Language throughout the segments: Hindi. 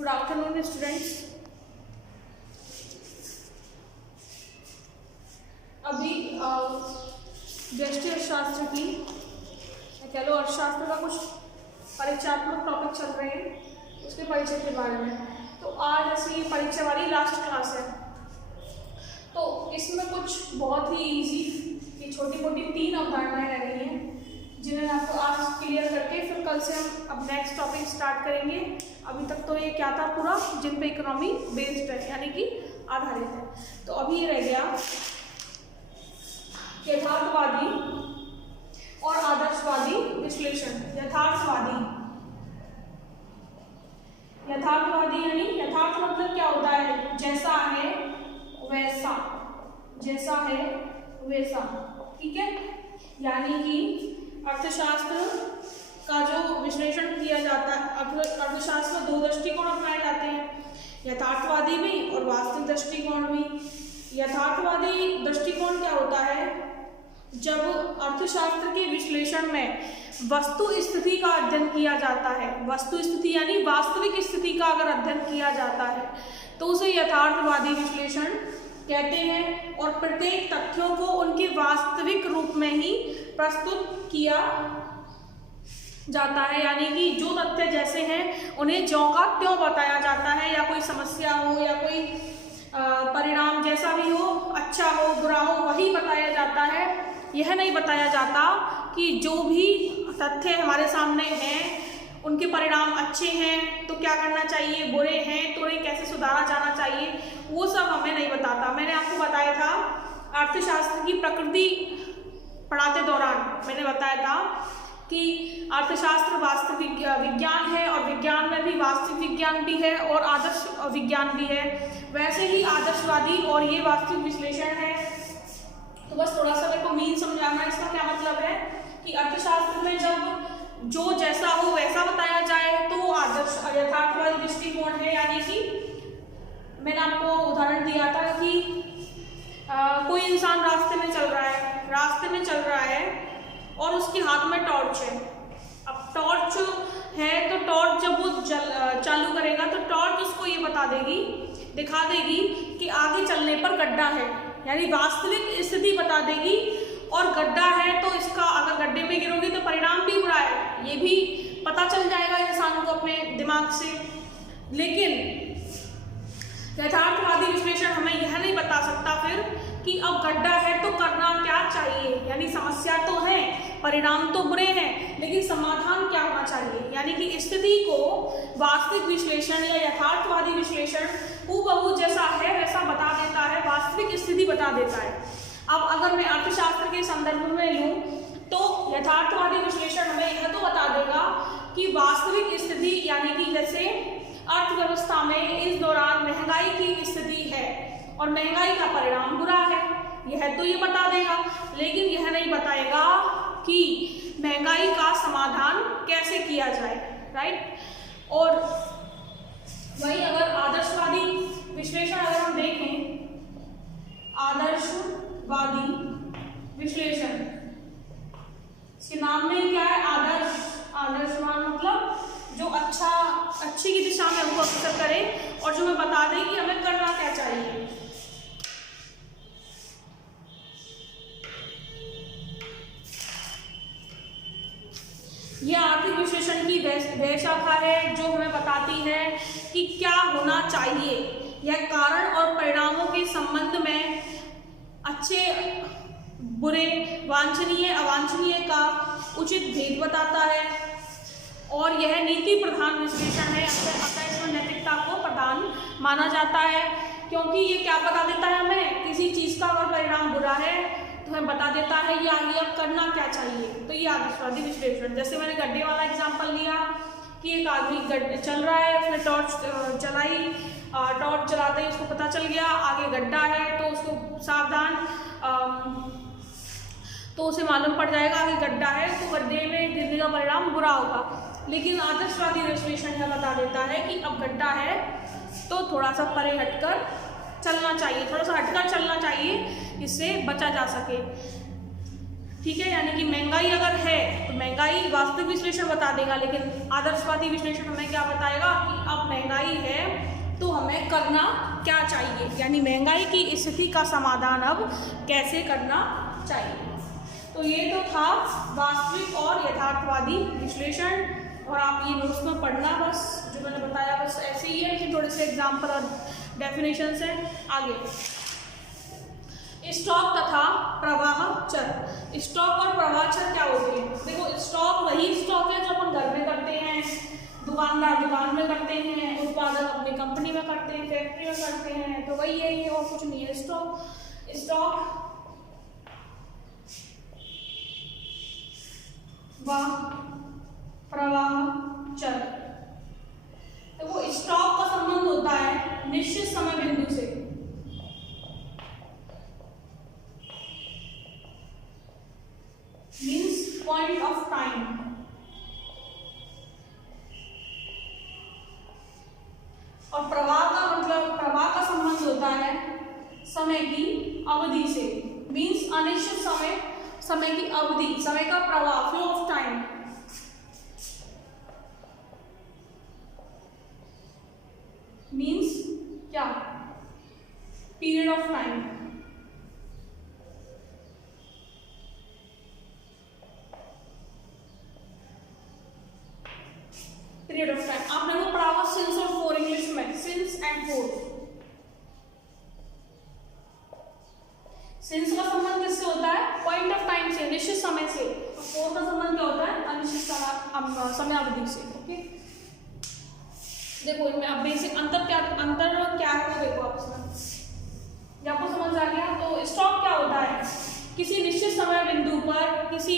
Good afternoon students. अभी व्यष्टि अर्थशास्त्र की कह लो अर्थशास्त्र का कुछ परीक्षात्मक टॉपिक चल रहे हैं, उसके परिचय के बारे में। तो आज ऐसी परीक्षा वाली लास्ट क्लास है, तो इसमें कुछ बहुत ही इजी छोटी मोटी 3 अवधारणाएं रह गई हैं जिन्हें आपको आज क्लियर करके फिर कल से हम अब नेक्स्ट टॉपिक स्टार्ट करेंगे। अभी तक तो ये क्या था पूरा, जिन पे इकोनॉमी बेस्ड है यानी कि आधारित है। तो अभी ये रह गया यथार्थवादी और आदर्शवादी विश्लेषण। यथार्थवादी यानी यथार्थ मतलब क्या होता है, जैसा है वैसा, जैसा है वैसा, ठीक है। यानी कि अर्थशास्त्र का जो विश्लेषण किया जाता है, अर्थशास्त्र में 2 दृष्टिकोण अपनाए जाते हैं, यथार्थवादी भी और वास्तविक दृष्टिकोण भी। यथार्थवादी दृष्टिकोण क्या होता है, जब अर्थशास्त्र के विश्लेषण में वस्तु स्थिति का अध्ययन किया जाता है, वस्तु स्थिति यानी वास्तविक स्थिति का अगर अध्ययन किया जाता है तो उसे यथार्थवादी विश्लेषण कहते हैं। और प्रत्येक तथ्यों को उनके वास्तविक रूप में ही प्रस्तुत किया जाता है, यानी कि जो तथ्य जैसे हैं उन्हें ज्यों का त्यों बताया जाता है, या कोई समस्या हो या कोई परिणाम जैसा भी हो, अच्छा हो बुरा हो, वही बताया जाता है। यह नहीं बताया जाता कि जो भी तथ्य हमारे सामने हैं उनके परिणाम अच्छे हैं तो क्या करना चाहिए, बुरे हैं तो उन्हें कैसे सुधारा जाना चाहिए, वो सब हमें नहीं बताता। मैंने आपको बताया था अर्थशास्त्र की प्रकृति पढ़ाते दौरान, मैंने बताया था कि अर्थशास्त्र वास्तविक विज्ञान है और विज्ञान में भी वास्तविक विज्ञान भी है और आदर्श विज्ञान भी है। वैसे ही आदर्शवादी और ये वास्तविक विश्लेषण है। तो बस थोड़ा सा मेरे को मीन समझाना, इसका क्या मतलब है कि अर्थशास्त्र में जब जो जैसा हो वैसा बताया जाए तो आदर्श यथार्थवादी दृष्टिकोण है। यानी कि मैंने आपको उदाहरण दिया था कि कोई इंसान रास्ते में चल रहा है और उसके हाथ में टॉर्च है। अब टॉर्च है तो टॉर्च जब वो चालू करेगा तो टॉर्च उसको ये दिखा देगी कि आगे चलने पर गड्ढा है, यानी वास्तविक स्थिति बता देगी। और गड्ढा है तो इसका अगर गड्ढे में गिरोगे तो परिणाम भी बुरा है, ये भी पता चल जाएगा इंसान को अपने दिमाग से। लेकिन यथार्थवादी विश्लेषण हमें यह नहीं बता सकता फिर कि अब गड्ढा है तो करना क्या चाहिए, यानी समस्या तो है, परिणाम तो बुरे हैं, लेकिन समाधान क्या होना चाहिए। यानी कि स्थिति को वास्तविक विश्लेषण या यथार्थवादी विश्लेषण हूबहू जैसा है वैसा बता देता है, वास्तविक स्थिति बता देता है। अब अगर मैं अर्थशास्त्र के संदर्भ में लूँ तो यथार्थवादी विश्लेषण हमें यह तो बता देगा कि वास्तविक स्थिति यानी कि जैसे अर्थव्यवस्था में इस दौरान महंगाई की स्थिति है और महंगाई का परिणाम बुरा है, यह तो ये बता देगा। लेकिन यह नहीं बताएगा कि महंगाई का समाधान कैसे किया जाए, राइट। और वही अगर आदर्शवादी विश्लेषण अगर हम देखें, आदर्शवादी विश्लेषण, इसके नाम में क्या है, आदर्शवान मतलब जो अच्छी की दिशा में हमको अग्रसर करे और जो हमें बता दे कि हमें करना क्या चाहिए। यह आर्थिक विश्लेषण की वह शाखा है जो हमें बताती है कि क्या होना चाहिए। यह कारण और परिणामों के संबंध में अच्छे बुरे, वांछनीय अवांछनीय का उचित भेद बताता है। और यह नीति प्रधान विश्लेषण है, अतः इसमें नैतिकता को प्रधान माना जाता है, क्योंकि ये क्या बता देता है हमें, किसी चीज़ का अगर परिणाम बुरा है तो हमें बता देता है ये आगे अब करना क्या चाहिए। तो ये आदर्शवादी विश्लेषण, जैसे मैंने गड्ढे वाला एग्जाम्पल लिया कि एक आदमी चल रहा है, उसने टॉर्च चलाई, टॉर्च चलाते ही उसको पता चल गया आगे गड्ढा है, तो उसको सावधान तो उसे मालूम पड़ जाएगा आगे गड्ढा है तो गड्ढे में गिरने का परिणाम बुरा होगा। लेकिन आदर्शवादी विश्लेषण यह बता देता है कि अब गड्ढा है तो थोड़ा सा परे हटकर चलना चाहिए, थोड़ा सा हटकर चलना चाहिए, इससे बचा जा सके। ठीक है, यानी कि महंगाई अगर है तो महंगाई वास्तविक विश्लेषण बता देगा, लेकिन आदर्शवादी विश्लेषण हमें क्या बताएगा कि अब महंगाई है तो हमें करना क्या चाहिए, यानी महंगाई की स्थिति का समाधान अब कैसे करना चाहिए। तो ये तो था वास्तविक और यथार्थवादी विश्लेषण, और आप ये नोट्स में पढ़ना, बस जो मैंने बताया बस ऐसे ही है, लेकिन थोड़े से एग्जाम्पल और डेफिनेशंस हैं। आगे स्टॉक तथा प्रवाह चर। स्टॉक और प्रवाह चर क्या होते हैं? देखो, स्टॉक वही स्टॉक है जो अपन घर में करते हैं, दुकानदार दुकान में करते हैं, उत्पादक अपनी कंपनी में करते हैं, फैक्ट्री में करते हैं, तो वही है ये, और कुछ नहीं है। स्टॉक व प्रवाह चर। देखो, स्टॉक का संबंध होता है निश्चित समय बिंदु से, मीन्स पॉइंट ऑफ टाइम, और प्रवाह का मतलब प्रवाह का संबंध होता है समय की अवधि से, मीन्स अनिश्चित समय की अवधि, समय का प्रवाह, फ्लो ऑफ टाइम। मीन्स क्या? Period of time. Period of time आपने वो पढ़ा हुआ सिंस और फोर इंग्लिश में, सिंस एंड फोर। सिंस का संबंध किससे होता है? पॉइंट ऑफ टाइम से, निश्चित समय से। तो फोर का संबंध क्या होता है? अनिश्चित समय अवधि से। ओके, देखो इनमें अब बेसिक अंतर क्या है देखो आप इसमें, जब आपको समझ आ गया। तो स्टॉक क्या होता है? किसी निश्चित समय बिंदु पर किसी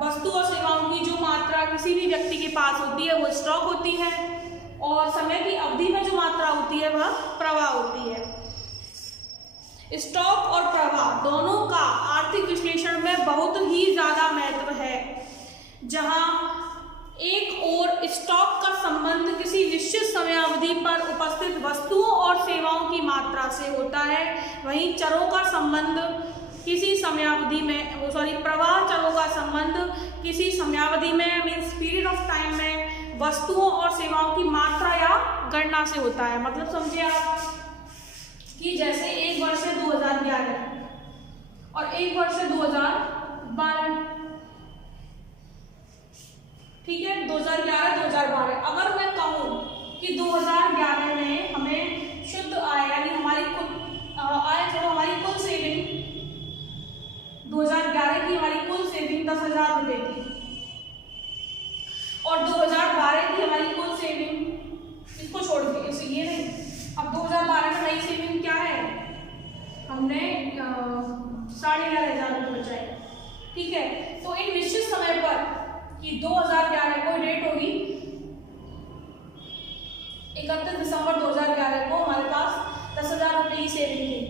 वस्तु और सेवाओं की जो मात्रा किसी भी व्यक्ति के पास होती है वो स्टॉक होती है, और समय की अवधि में जो मात्रा होती है वह प्रवाह होती है। स्टॉक और प्रवाह दोनों का आर्थिक विश्लेषण में बहुत ही ज्यादा महत्व है। जहां एक ओर स्टॉक का संबंध किसी निश्चित समयावधि पर उपस्थित वस्तुओं और सेवाओं की मात्रा से होता है, वहीं चरों का संबंध किसी समयावधि में प्रवाह चरों का संबंध किसी समयावधि में, मीन्स पीरियड ऑफ टाइम में, वस्तुओं और सेवाओं की मात्रा या गणना से होता है। मतलब समझिए आप कि जैसे एक वर्ष है 2011 और एक वर्ष है 2012, ठीक है, 2011-2012। अगर मैं कहूँ कि 2011 में हमें शुद्ध आय यानी हमारी कुल सेविंग 2011 की हमारी कुल सेविंग 10,000 रुपए थी, और 2012 की हमारी कुल सेविंग, इसको छोड़ के इसे ये नहीं, अब 2012 में नई सेविंग क्या है? हमने 11,500 रुपये बचाए, ठीक है। तो एक निश्चित समय पर कि 2011 कोई डेट होगी 31 दिसंबर 2011 को हमारे पास 10,000 रुपये की सेविंग थी।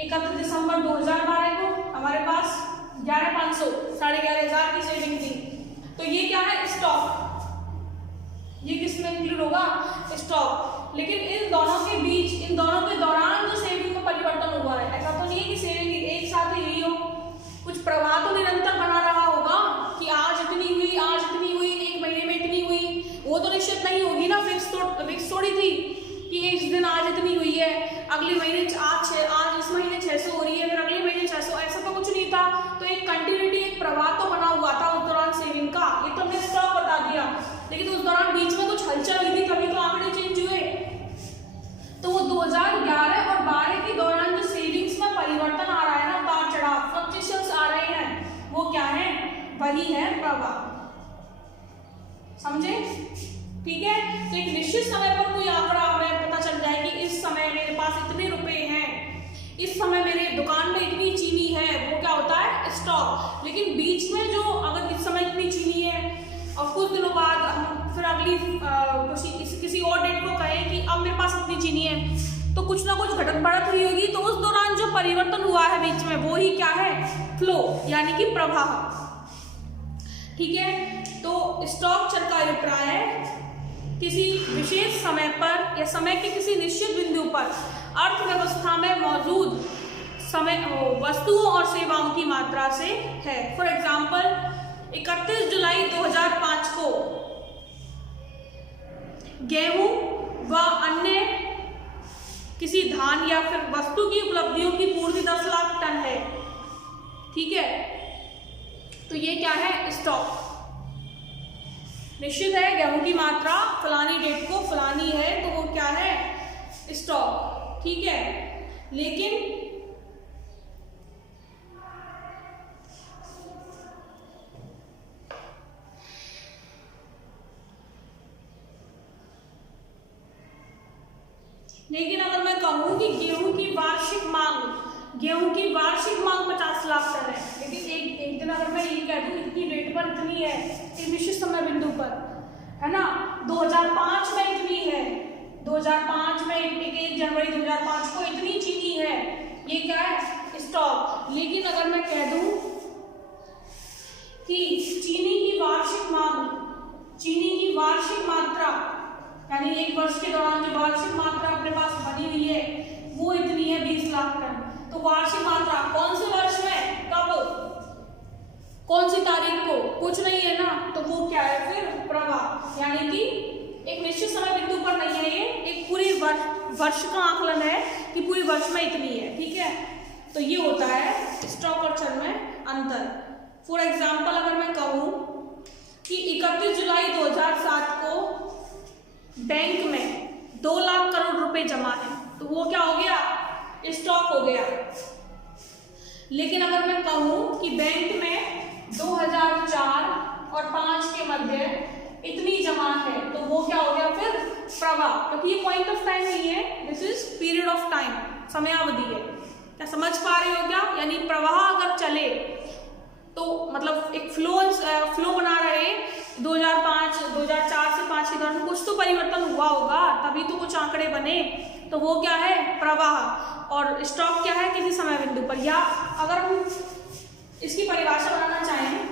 31 दिसंबर 2012 को हमारे पास 11,500 11,500 की सेविंग थी। तो ये क्या है? स्टॉक। ये किस में इंक्लूड होगा? स्टॉक। लेकिन इन दोनों के बीच, इन दोनों के दौरान जो सेविंग में परिवर्तन हुआ है, ऐसा तो नहीं है कि सेविंग एक साथ ही हुई हो, कुछ प्रवाह तो निरंतर बना रहा होगा कि आज इतनी हुई, आज इतनी हुई, एक महीने में इतनी हुई, वो तो निश्चित नहीं होगी ना, फिक्स थोड़ी थी कि इस दिन आज इतनी हुई है, अगले महीने आज इस महीने 600 हो रही है, फिर अगले महीने 600, ऐसा तो कुछ नहीं था। तो एक कंटिन्यूटी, एक प्रवाह तो बना हुआ था उस दौरान सेविंग का, ये तो हमने स्टॉक बता दिया। लेकिन उस दौरान बीच में कुछ हलचल हुई थी, तभी तो आंकड़े चेंज हुए। तो वो 2011 और 12 के दौरान जो सेविंग्स में परिवर्तन आ रहा है ना, उतार चढ़ाव, फ्लक्चुएशंस आ रहे हैं, वो क्या है? वही है प्रवाह। समझे? ठीक है। तो एक निश्चित समय पर कोई आंकड़ा हमें पता चल जाए कि इस समय मेरे पास इतने रुपए हैं, इस समय मेरे दुकान में इतनी चीनी है, वो क्या होता है? स्टॉक। लेकिन बीच में जो अगर इस समय इतनी चीनी है और कुछ दिनों बाद हम फिर अगली किसी और डेट को कहें कि अब मेरे पास इतनी चीनी है, तो कुछ ना कुछ घटत बढ़त हुई होगी। तो उस दौरान जो परिवर्तन हुआ है बीच में, वो ही क्या है? फ्लो, यानी कि प्रवाह। ठीक है। तो स्टॉक चर का अभिप्राय है किसी विशेष समय पर या समय के किसी निश्चित बिंदु पर अर्थव्यवस्था में मौजूद समय वस्तुओं और सेवाओं की मात्रा से है। फॉर एग्जाम्पल 31 जुलाई 2005 को गेहूं व अन्य किसी धान या फिर वस्तु की उपलब्धियों की पूर्ति 10 लाख टन है। ठीक है, तो ये क्या है? स्टॉक। निश्चित है गेहूं की मात्रा फलानी डेट को फलानी है, तो वो क्या है? स्टॉक। ठीक है, लेकिन अगर मैं कहूं कि गेहूं की वार्षिक मांग 50 लाख टन है, लेकिन एक दिन अगर मैं ये कह दूं इतनी डेट पर इतनी है, एक निश्चित समय बिंदु पर, है ना, 2005 में इतनी है, 2005 में 1 जनवरी 2005 को इतनी चीनी है, ये क्या है? स्टॉक। लेकिन अगर मैं कह दूं कि चीनी की वार्षिक मात्रा, यानी एक वर्ष के दौरान जो वार्षिक मात्रा अपने पास बनी हुई है वो इतनी है 20 लाख टन, तो वार्षिक मात्रा कौन से वर्ष में, कब, कौन सी तारीख को, कुछ नहीं है ना, तो वो क्या है फिर? प्रवाह। यानी कि एक निश्चित समय बिंदु पर नहीं है, ये एक पूरे वर्ष का आकलन है कि पूरे वर्ष में इतनी है। ठीक है, तो ये होता है स्टॉक और चल में अंतर। फॉर एग्जाम्पल अगर मैं कहूँ कि 31 जुलाई 2007 को बैंक में 2 लाख करोड़ रुपए जमा है, तो वो क्या हो गया? स्टॉक हो गया। लेकिन अगर मैं कहूं कि बैंक में 2004 और 5 के मध्य इतनी जमा है, तो वो क्या हो गया फिर? प्रवाह। क्योंकि ये पॉइंट ऑफ टाइम नहीं है, this is period of time, समयावधि है। क्या समझ पा रहे हो क्या? यानी प्रवाह अगर चले तो मतलब एक फ्लो बना रहे, 2004 से 5 के दौरान कुछ तो परिवर्तन हुआ होगा, तभी तो कुछ आंकड़े बने, तो वो क्या है? प्रवाह। और स्टॉक क्या है? किसी समय बिंदु पर। या अगर हम इसकी परिभाषा बनाना चाहें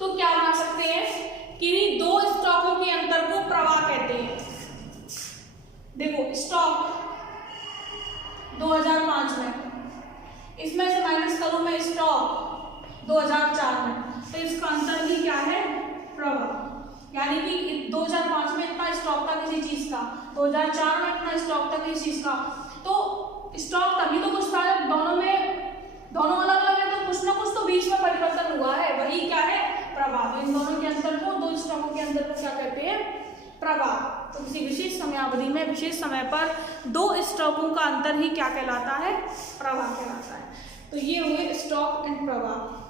तो क्या मान सकते हैं कि दो स्टॉकों के अंतर को प्रवाह कहते हैं। देखो, स्टॉक 2005 में, इसमें से माइनस करूं मैं स्टॉक 2004 में, तो इसका अंतर ही क्या है? प्रवाह। यानी कि 2005 में इतना स्टॉक था किसी चीज का, 2004 में इतना स्टॉक था किसी चीज का, तो स्टॉक तभी तो कुछ था जब दोनों अलग अलग है, तो कुछ ना कुछ तो बीच में परिवर्तन हुआ है, वही क्या है? प्रवाह। इन दोनों के अंतर को, दो स्टॉकों के अंतर को क्या कहते हैं? प्रवाह। तो किसी विशेष समयावधि में विशेष समय पर दो स्टॉकों का अंतर ही क्या कहलाता है? प्रवाह कहलाता है। तो ये हुए स्टॉक एंड प्रवाह।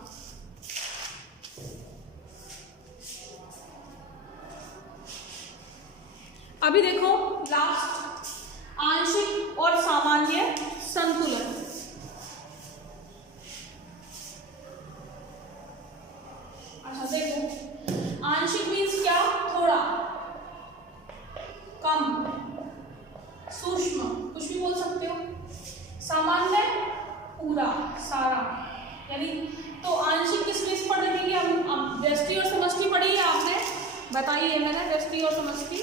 अभी देखो लास्ट, आंशिक और सामान्य संतुलन। अच्छा देखो, आंशिक मीन्स क्या? थोड़ा, कम, सूक्ष्म, कुछ भी बोल सकते हो। सामान्य पूरा, सारा। यानी तो आंशिक किस चीज पर देखेंगे हम? व्यष्टि और समष्टि पढ़ी है आपने? बताई है मैंने व्यष्टि और समष्टि,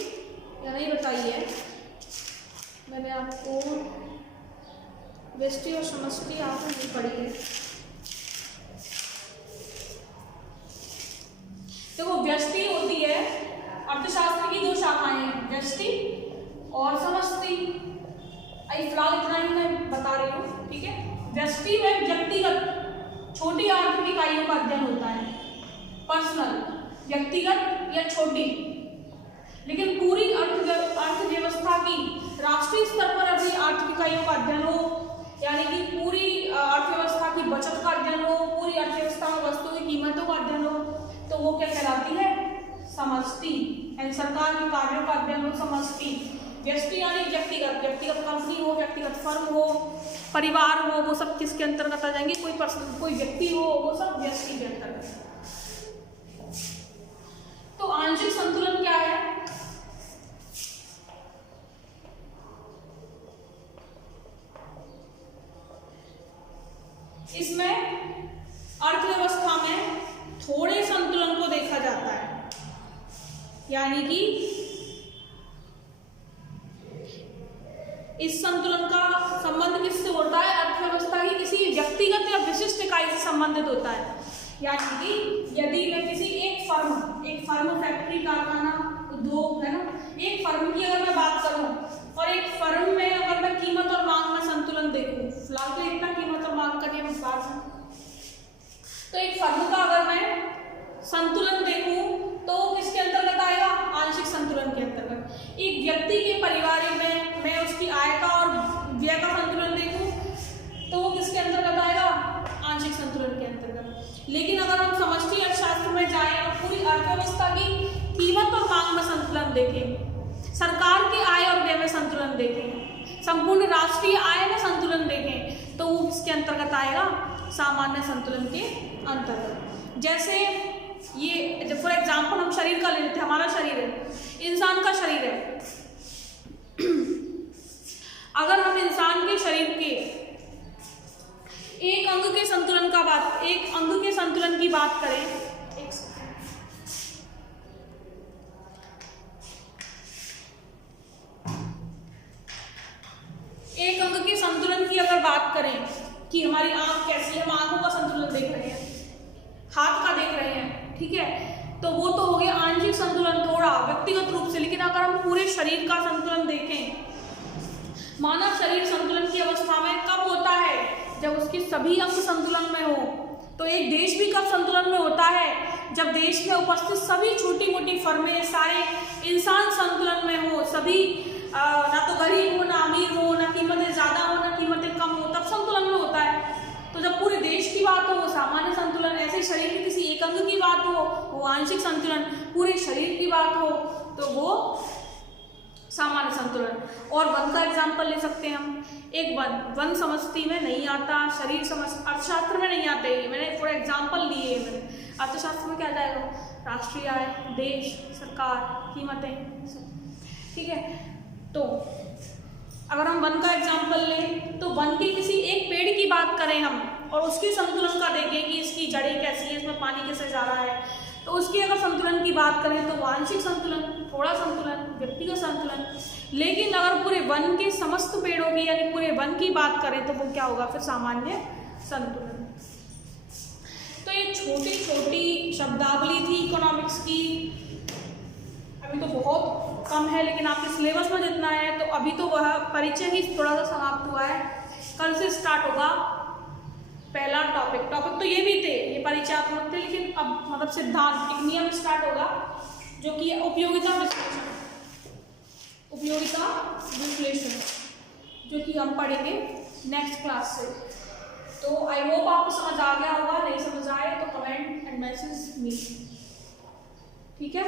या नहीं बताई है? मैंने आपको व्यष्टि और समष्टि आपने नहीं पढ़ी है। देखो, व्यष्टि होती है, अर्थशास्त्र की दो शाखाएं हैं, व्यष्टि और समष्टि। फिलहाल इतना ही मैं बता रही हूँ, ठीक है। व्यष्टि में व्यक्तिगत छोटी आर्थिक इकाइयों का अध्ययन होता है, पर्सनल, व्यक्तिगत या छोटी। लेकिन पूरी अर्थव्यवस्था की राष्ट्रीय स्तर पर अभी आर्थिक इकाइयों का अध्ययन हो, यानी कि पूरी अर्थव्यवस्था की बचत का अध्ययन हो, पूरी अर्थव्यवस्था में वस्तुओं की कीमतों का अध्ययन हो, तो वो क्या कहलाती है? समष्टि। यानी सरकार के कार्यों का अध्ययन हो, समष्टि। व्यष्टि यानी व्यक्तिगत कंपनी हो, व्यक्तिगत फर्म हो, परिवार हो, वो सब किसके अंतर्गत आ जाएंगे? कोई व्यक्ति हो, वो सब व्यष्टि के अंतर्गत। तो आंशिक संतुलन क्या है? इसमें अर्थव्यवस्था में थोड़े संतुलन को देखा जाता है, यानी कि इस संतुलन का संबंध किससे होता है? अर्थव्यवस्था इकाई से संबंधित होता है। यानी कि यदि मैं किसी एक फर्म फैक्ट्री कारखाना उद्योग है ना, एक फर्म की अगर मैं बात करूं और एक फर्म में अगर मैं कीमत और मांग में संतुलन देखूं, फिलहाल तो इतना कीमत और मांग का नियम बात है, तो एक फर्म का अगर मैं संतुलन देखूं तो किसके अंतर्गत आएगा? आंशिक संतुलन के अंतर्गत। एक व्यक्ति के परिवार में मैं उसकी आय का और व्यय का संतुलन देखूं तो वो किसके अंतर्गत आएगा? आंशिक संतुलन के अंतर्गत। लेकिन अगर हम समष्टि अर्थशास्त्र में जाएं और पूरी अर्थव्यवस्था की कीमत और मांग में संतुलन देखें, सरकार के आय और व्यय में संतुलन देखें, संपूर्ण राष्ट्रीय आय में संतुलन देखें, तो वो किसके अंतर्गत आएगा? सामान्य संतुलन के अंतर्गत। जैसे ये फॉर एग्जाम्पल हम शरीर का ले लेते हैं, हमारा शरीर है, इंसान का शरीर है। अगर हम इंसान के शरीर के एक अंग के संतुलन की बात करें, एक अंग के संतुलन की अगर बात करें कि हमारी आंख कैसी है, हम आंखों का संतुलन देख रहे हैं, हाथ का देख रहे हैं, ठीक है, तो वो तो हो गया आंशिक संतुलन थोड़ा व्यक्तिगत रूप से। लेकिन अगर हम पूरे शरीर का संतुलन देखें, मानव शरीर संतुलन की अवस्था में कब होता है? जब उसके सभी अंग संतुलन में हो। तो एक देश भी कब संतुलन में होता है? जब देश में उपस्थित सभी छोटी मोटी फर्में, सारे इंसान संतुलन में हो, सभी ना तो गरीब हो, ना अमीर हो, ना कीमतें ज्यादा हो, ना कीमतें कम हो, तब संतुलन में होता है। तो जब पूरे देश की बात हो वो सामान्य संतुलन, ऐसे शरीर के किसी एक अंग की बात हो वो आंशिक संतुलन, पूरे शरीर की बात हो तो वो सामान्य संतुलन। और वन का एग्जाम्पल ले सकते हैं हम। एक वन समष्टि में नहीं आता, शरीर अर्थशास्त्र में नहीं आते, मैंने फॉर एग्जाम्पल लिए। मैंने अर्थशास्त्र में क्या जाएगा? राष्ट्रीय आय, देश, सरकार, कीमतें, ठीक है। तो अगर हम वन का एग्जाम्पल लें तो वन के किसी एक पेड़ की बात करें हम और उसकी संतुलन का देखें कि इसकी जड़ें कैसी है, इसमें पानी कैसे जा रहा है, तो उसकी अगर संतुलन की बात करें तो वांशिक संतुलन, थोड़ा संतुलन, व्यक्तिगत संतुलन। लेकिन अगर पूरे वन के समस्त पेड़ों की यानी पूरे वन की बात करें तो वो क्या होगा? फिर सामान्य संतुलन। तो ये छोटी छोटी शब्दावली थी इकोनॉमिक्स की। अभी तो बहुत कम है, लेकिन आपके सिलेबस में जितना है तो अभी तो वह परिचय ही थोड़ा सा समाप्त हुआ है। कल से स्टार्ट होगा पहला टॉपिक तो ये भी थे, ये परिचयात्मक थे, लेकिन अब मतलब सिद्धांत, एक नियम स्टार्ट होगा जो कि उपयोगिता विश्लेषण, जो कि हम पढ़ेंगे नेक्स्ट क्लास से। तो आई होप आपको समझ आ गया होगा, नहीं समझ आए तो कमेंट एंड मैसेज मी, ठीक है।